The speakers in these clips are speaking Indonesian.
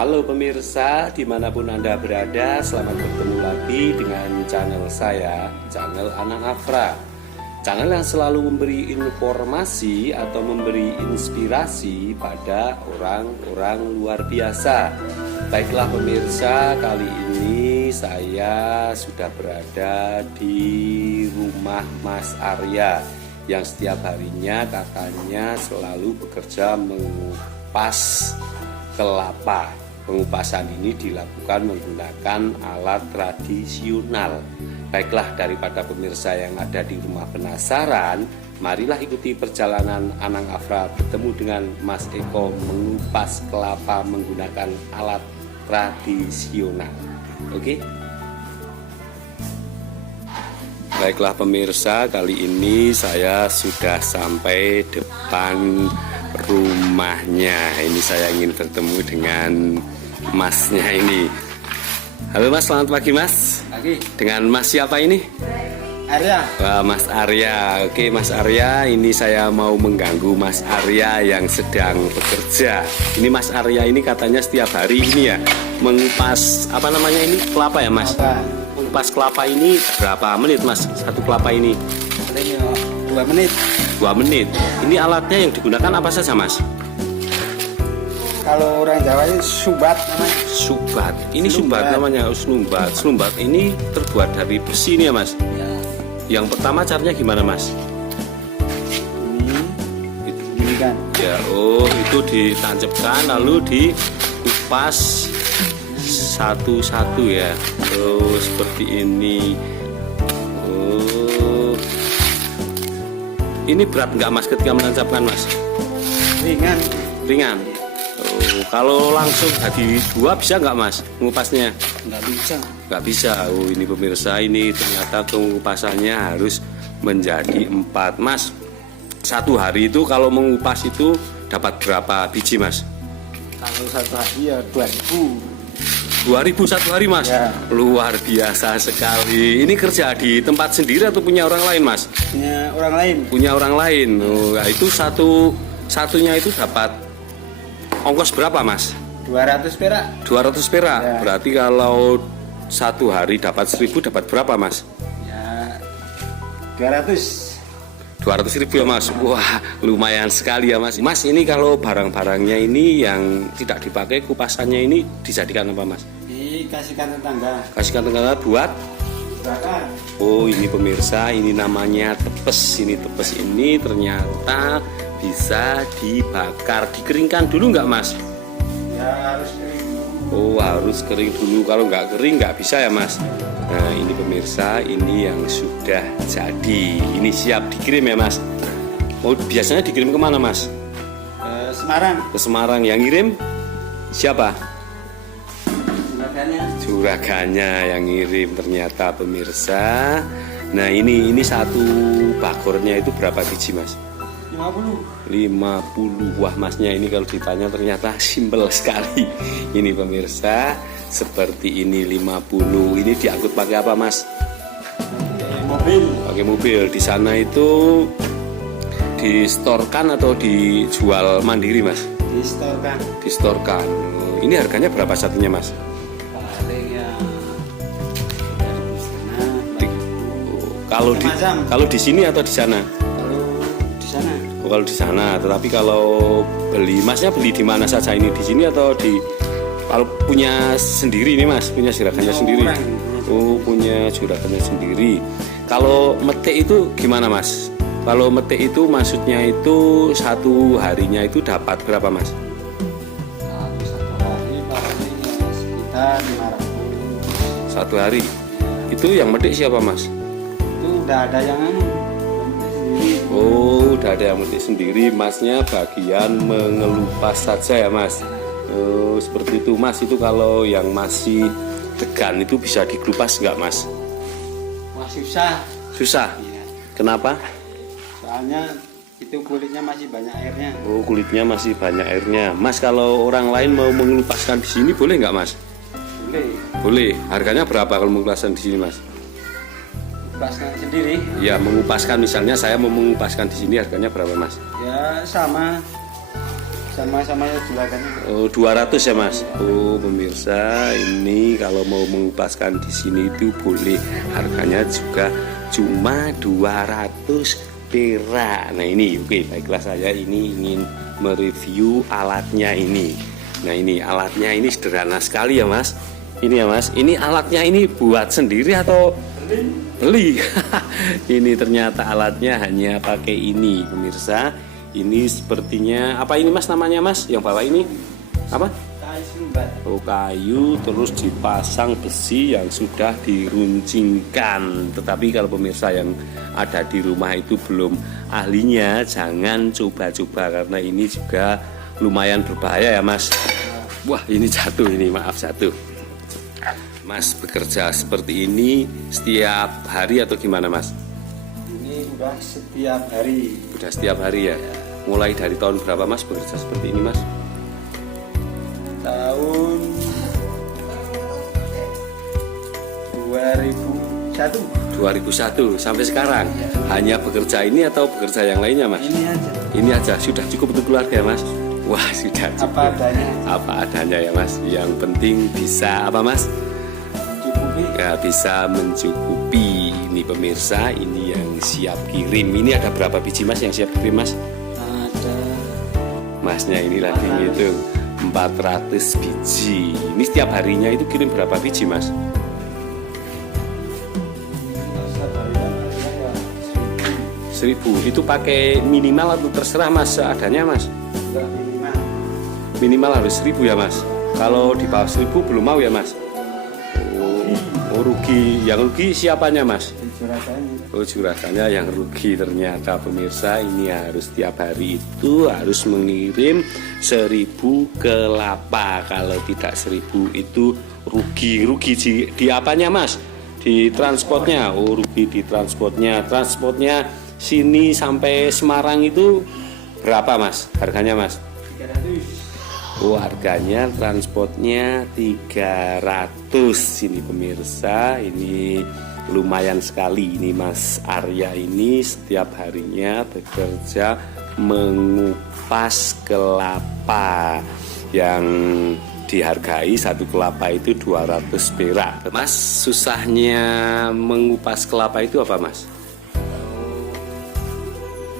Halo pemirsa, dimanapun Anda berada, selamat bertemu lagi dengan channel saya, channel Anang Afra. Channel yang selalu memberi informasi atau memberi inspirasi pada orang-orang luar biasa. Baiklah pemirsa, kali ini saya sudah berada di rumah Mas Arya yang setiap harinya katanya selalu bekerja mengupas kelapa. Pengupasan ini dilakukan menggunakan alat tradisional. Baiklah, daripada pemirsa yang ada di rumah penasaran, marilah ikuti perjalanan Anang Afra bertemu dengan Mas Eko mengupas kelapa menggunakan alat tradisional. Oke? Baiklah pemirsa, kali ini saya sudah sampai depan rumahnya. Ini saya ingin bertemu dengan masnya ini. Halo Mas, selamat pagi Mas. Pagi. Dengan Mas siapa ini? Arya. Wah, Mas Arya. Oke Mas Arya, ini saya mau mengganggu Mas Arya yang sedang bekerja. Ini Mas Arya ini katanya setiap hari ini ya mengupas apa namanya ini, kelapa ya Mas? Mengupas kelapa ini berapa menit Mas? Satu kelapa ini? Paling 2 menit. 2 menit. Ini alatnya yang digunakan apa saja Mas? Kalau orang Jawa itu subat namanya. Subat. Ini subat namanya, slumbat. Slumbat ini terbuat dari besi nih ya Mas. Ya. Yang pertama caranya gimana Mas? Ini kan. Ya, oh itu ditancapkan lalu dikupas satu-satu ya. Oh seperti ini. Oh, ini berat nggak Mas ketika menancapkan Mas? Ringan. Ringan. Oh, kalau langsung jadi 2 bisa nggak Mas mengupasnya? Nggak bisa. Nggak bisa. Oh ini pemirsa, ini ternyata pengupasannya harus menjadi 4 Mas. Satu hari itu kalau mengupas itu dapat berapa biji Mas? Kalau satu hari ya 2000. 2000 satu hari Mas? Ya. Luar biasa sekali. Ini kerja di tempat sendiri atau punya orang lain Mas? Punya orang lain. Punya orang lain. Oh, nah itu satunya itu dapat ongkos berapa Mas? 200 perak. 200 perak. Ya. Berarti kalau satu hari dapat 1000 dapat berapa Mas? Ya 200. 200.000 ya Mas. Wah lumayan sekali ya Mas. Mas ini kalau barang-barangnya ini yang tidak dipakai kupasannya ini dijadikan apa Mas? Dikasihkan tetangga. Kasihkan tetangga buat? Bakar. Oh ini pemirsa, ini namanya tepes. Ini tepes ini ternyata bisa dibakar. Dikeringkan dulu nggak Mas? Ya harus kering. Oh harus kering dulu. Kalau nggak kering nggak bisa ya Mas. Nah ini pemirsa, ini yang sudah jadi. Ini siap dikirim ya Mas. Oh biasanya dikirim kemana Mas? Semarang. Ke Semarang. Yang ngirim siapa? Juragannya. Juragannya yang ngirim ternyata pemirsa. Nah ini satu bakornya itu berapa biji Mas? 50. 50. Wah Masnya ini kalau ditanya ternyata simpel sekali. Ini pemirsa, seperti ini 50. Ini diangkut pakai apa Mas? Mobil. Pakai mobil. Di sana itu distorkan atau dijual mandiri Mas? Distorkan. Distorkan. Ini harganya berapa satunya Mas? Paling ya Kalau di sini atau di sana? kalau di sana. Kalau di sana, tetapi kalau beli, Masnya beli di mana saja ini? Di sini atau di kalau punya sendiri nih Mas, punya juragannya sendiri? Orang. Oh, punya juragannya sendiri. Kalau metik itu gimana Mas? Kalau metik itu maksudnya itu satu harinya itu dapat berapa Mas? Satu hari paling ya sekitar 500. Satu hari. Itu yang metik siapa Mas? Itu udah ada yang sendiri. Oh, udah ada yang metik sendiri. Masnya bagian mengelupas saja ya Mas. Oh, seperti itu Mas. Itu kalau yang masih degan itu bisa dikelupas nggak Mas? Wah susah. Susah. Iya. Kenapa? Soalnya itu kulitnya masih banyak airnya. Oh, kulitnya masih banyak airnya. Mas, kalau orang lain mau mengelupaskan di sini boleh nggak Mas? Boleh. Boleh. Harganya berapa kalau mengelupaskan di sini Mas? Kupaskan sendiri. Ya, mengupaskan misalnya saya mau mengupaskan di sini harganya berapa Mas? Ya sama sama-sama ya juragannya. Oh, 200 ya Mas. Oh, pemirsa, ini kalau mau mengupaskan di sini itu boleh. Harganya juga cuma 200 perak. Nah, ini oke, baiklah, saya ini ingin mereview alatnya ini. Nah, ini alatnya ini sederhana sekali ya Mas. Ini ya Mas, ini alatnya ini buat sendiri atau beli? Ini ternyata alatnya hanya pakai ini, pemirsa. Ini sepertinya apa ini Mas namanya Mas? Yang bawah ini apa? Oh, kayu terus dipasang besi yang sudah diruncingkan. Tetapi kalau pemirsa yang ada di rumah itu belum ahlinya, jangan coba-coba karena ini juga lumayan berbahaya ya Mas. Wah, ini jatuh, ini maaf jatuh. Mas bekerja seperti ini setiap hari atau gimana Mas? Ini udah setiap hari. Udah setiap hari ya? Mulai dari tahun berapa Mas bekerja seperti ini Mas? Tahun 2001. 2001 sampai sekarang. Hanya bekerja ini atau bekerja yang lainnya Mas? Ini aja. Ini aja sudah cukup untuk keluarga Mas? Wah, sudah cukup. Apa adanya. Apa adanya ya Mas. Yang penting bisa apa Mas? Cukupi. Ya, bisa mencukupi. Ini pemirsa, ini yang siap kirim. Ini ada berapa biji Mas yang siap kirim Mas? Ada. Masnya ini lagi ngitung 400 biji. Ini setiap harinya itu kirim berapa biji Mas? Ya, 1000. Itu pakai minimal atau terserah Mas seadanya Mas? sudah minimal. Minimal harus 1000 ya Mas. Kalau di bawah 1000 belum mau ya Mas? Oh, rugi. Yang rugi siapanya Mas? Juragannya. Oh, juragannya yang rugi. Ternyata pemirsa ini harus tiap hari itu harus mengirim 1000 ke Lapa. Kalau tidak 1000 itu rugi. Rugi di apanya Mas? Di transportnya. Oh, rugi di transportnya. Transportnya sini sampai Semarang itu berapa Mas? Harganya Mas? 300. Oh, harganya transportnya 300. Sini pemirsa, ini lumayan sekali. Ini Mas Arya ini setiap harinya bekerja mengupas kelapa yang dihargai satu kelapa itu 200 perak. Mas, susahnya mengupas kelapa itu apa Mas?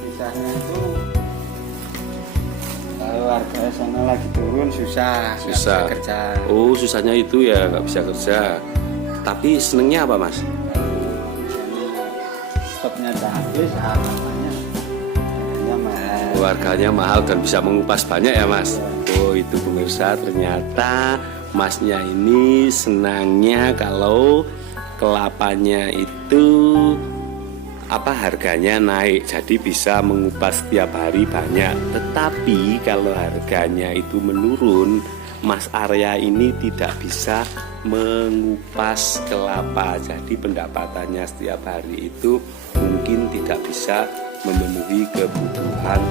Misalnya itu kalau harga sana lagi turun susah. Nggak bisa kerja. Oh, susahnya itu ya nggak bisa kerja. Tapi senengnya apa Mas? Stoknya udah habis, harganya mahal. Harganya mahal dan bisa mengupas banyak ya Mas. Oh, itu pemirsa, ternyata Masnya ini senangnya kalau kelapanya itu harganya naik, jadi bisa mengupas setiap hari banyak. Tetapi kalau harganya itu menurun, Mas Arya ini tidak bisa mengupas kelapa. Jadi pendapatannya setiap hari itu mungkin tidak bisa memenuhi kebutuhan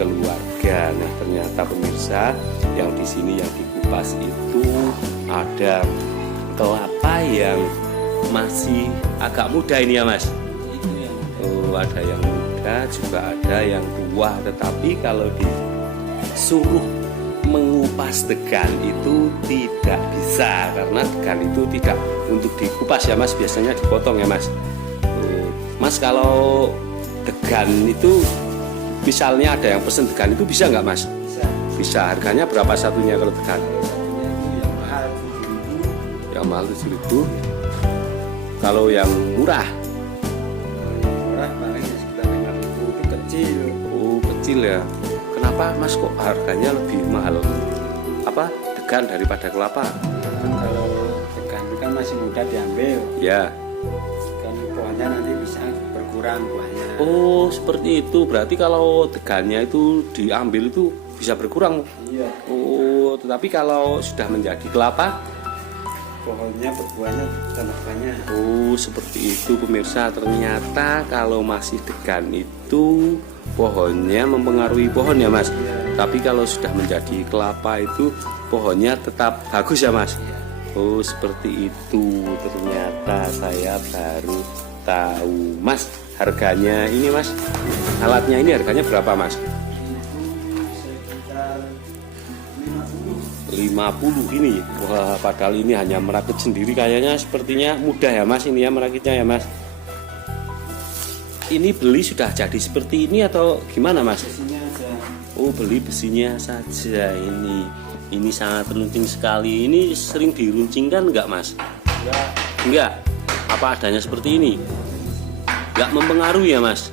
keluarga. Nah, ternyata pemirsa, yang di sini yang dikupas itu ada kelapa yang masih agak muda ini ya Mas. Oh, ada yang muda juga ada yang tua. Tetapi kalau disuruh mengupas degan itu tidak bisa, karena degan itu tidak untuk dikupas ya Mas, biasanya dipotong ya Mas. Oh, Mas, kalau degan itu misalnya ada yang pesen degan itu bisa nggak Mas? Bisa. Bisa. Harganya berapa satunya kalau degan? Satunya itu yang mahal 7.000. Yang mahal 7.000. Kalau yang murah? Murah paling sekitar 5.000. Itu kecil. Oh, kecil ya. Kenapa Mas kok harganya lebih mahal degan daripada kelapa? Kan kalau degan itu kan masih muda diambil. Ya. Kan buahnya nanti bisa berkurang buahnya. Oh, seperti itu. Berarti kalau degannya itu diambil itu bisa berkurang. Iya. Oh, tetapi kalau sudah menjadi kelapa, Pohonnya berbuahnya tambah banyak. oh, seperti itu pemirsa. Ternyata kalau masih degan itu pohonnya mempengaruhi pohon ya Mas. Tapi kalau sudah menjadi kelapa itu pohonnya tetap bagus ya Mas. Oh, seperti itu. Ternyata saya baru tahu. Mas, harganya ini Mas, alatnya ini harganya berapa Mas? Itu sekitar 50 ini. Wah, padahal ini hanya merakit sendiri, kayaknya sepertinya mudah ya Mas ini ya merakitnya ya Mas. Ini beli sudah jadi seperti ini atau gimana Mas? Besinya aja. Oh, beli besinya saja ini. Ini sangat runcing sekali. Ini sering diruncingkan enggak Mas? Enggak. Apa adanya seperti ini? Enggak mempengaruhi ya Mas?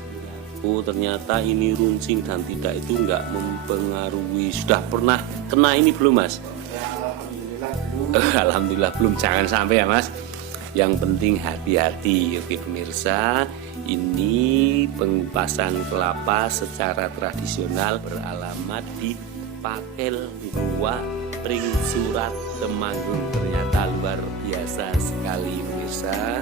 Oh, ternyata ini runcing dan tidak itu enggak mempengaruhi. Sudah pernah kena ini belum Mas? Ya, alhamdulillah belum. Alhamdulillah belum, jangan sampai ya Mas. Yang penting hati-hati. Oke pemirsa, ini pengupasan kelapa secara tradisional beralamat di Pakel 2 Pring Surat Temanggung. Ternyata luar biasa sekali pemirsa.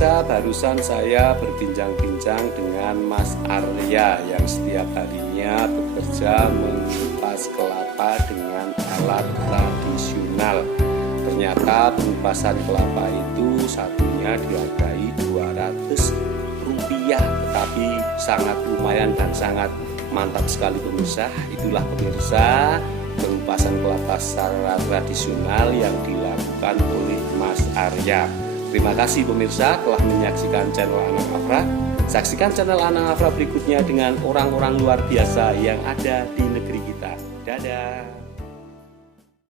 Barusan saya berbincang-bincang dengan Mas Arya yang setiap harinya bekerja mengupas kelapa dengan alat tradisional. Ternyata pengupasan kelapa itu satunya dihargai 200 rupiah, tetapi sangat lumayan dan sangat mantap sekali pemirsa. Itulah pemirsa pengupasan kelapa secara tradisional yang dilakukan oleh Mas Arya. Terima kasih pemirsa telah menyaksikan channel Anang Afra. Saksikan channel Anang Afra berikutnya dengan orang-orang luar biasa yang ada di negeri kita. Dadah.